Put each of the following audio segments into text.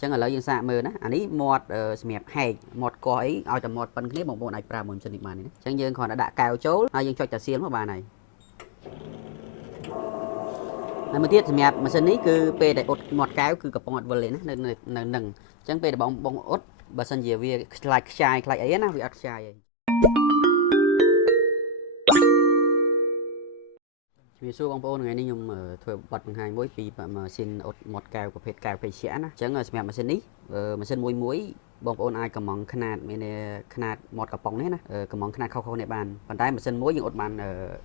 ចឹងឥឡូវយើងសាកមើលណាអានេះមាត់សម្រាប់ហែកមាត់កោះអីឲ្យតែមាត់ប៉ុនគ្នាបងប្អូនអាចប្រើមួយម៉ាស៊ីននេះបានណាចឹងយើងគ្រាន់តែដាក់កែវចូលហើយយើងចុចតាសៀលមកបានហើយហើយមួយទៀតសម្រាប់ម៉ាស៊ីននេះគឺពេលដែលអ៊ុតមាត់កែវគឺកំពុងអត់វិលទេណានៅនឹងចឹងពេលដែលបងអ៊ុតបើសិនជាវាខ្លាចខ្ចាយខ្លាចអីណាវាអត់ខ្ចាយទេជំរាបសួរបងប្អូនថ្ងៃនេះខ្ញុំធ្វើបទបង្ហាញមួយពីម៉ាស៊ីនអ៊ុតមាត់កែវប្រភេទកែវភេសជ្ជៈណាអញ្ចឹងសម្រាប់ម៉ាស៊ីននេះម៉ាស៊ីនមួយបងប្អូនអាចកំងຂະຫນាតមានຂະຫນាតមាត់កំប៉ុងនេះណាកំងຂະຫນាតខុសៗនេះបានប៉ុន្តែម៉ាស៊ីនមួយយើងអ៊ុតបាន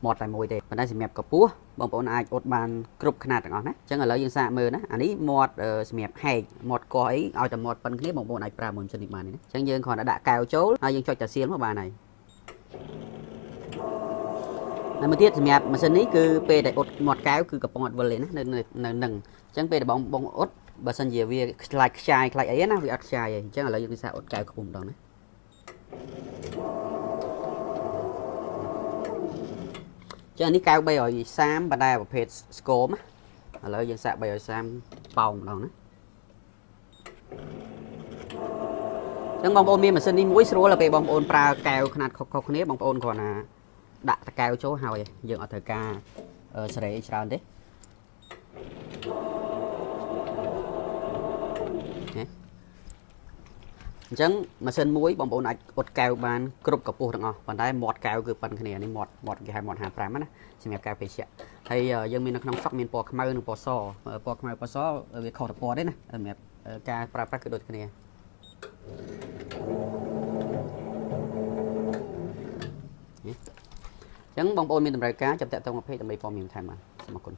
មាត់តែមួយទេប៉ុន្តែសម្រាប់កម្ពស់បងប្អូនអាចអ៊ុតបានគ្រប់ຂະຫນាតទាំងអស់ណាអញ្ចឹងឥឡូវយើងសាកមើលណាអានេះមាត់សម្រាប់ហែកមាត់កោះអីឲ្យតែមាត់ប៉ុនគ្នាបងប្អូនអាចប្រើមួយម៉ាស៊ីននេះបានណាអញ្ចឹងយើងគ្រាន់តែដាក់កែវចូលហើយយើងចុចតាសៀលមកបានហើយហើយមួយទៀតសម្រាប់ម៉ាស៊ីននេះគឺពេលដែលអ៊ុតមាត់កែវគឺកំពុងអត់វិលទេណានៅនឹងអញ្ចឹងពេលដែលបងអ៊ុតបើសិនជាវាខ្លាចខ្ចាយខ្លាចអីណាវាអត់ខ្ចាយទេអញ្ចឹងឥឡូវយើងសាកអ៊ុតកែវខ្ពស់ម្ដងណាចឹងនេះកែវ330បណ្ដែប្រភេទស្គមឥឡូវយើងសាក330ប៉ោងម្ដងណាចឹងបងប្អូនមានម៉ាស៊ីននេះមួយស្រួលដល់ពេលបងប្អូនប្រើកែវຂະຫນាតខុសៗគ្នាបងប្អូនគ្រាន់តែដាក់តកែវចូលហើយយើងអត់ត្រូវការសេរីច្រើនទេអញ្ចឹងម៉ាស៊ីនមួយបងប្អូនអាចអ៊ុតកែវបានគ្រប់កម្ពស់ទាំងអស់ប៉ុន្តែមាត់កែវគឺប៉ុនគ្នានេះមាត់គេហៅមាត់55ណាសម្រាប់កែវភេសជ្ជៈហើយយើងមាននៅក្នុងស្តុកមានពណ៌ខ្មៅនិងពណ៌សពណ៌ខ្មៅពណ៌សវាខុសទៅពណ៌ទេណាសម្រាប់ការប្រើប្រាស់គឺដូចគ្នាអញ្ចឹងបងប្អូនមានតម្រូវការចាប់តាក់ទងមកពេកដើម្បីព័ត៌មានបន្ថែមបានសូមអរគុណ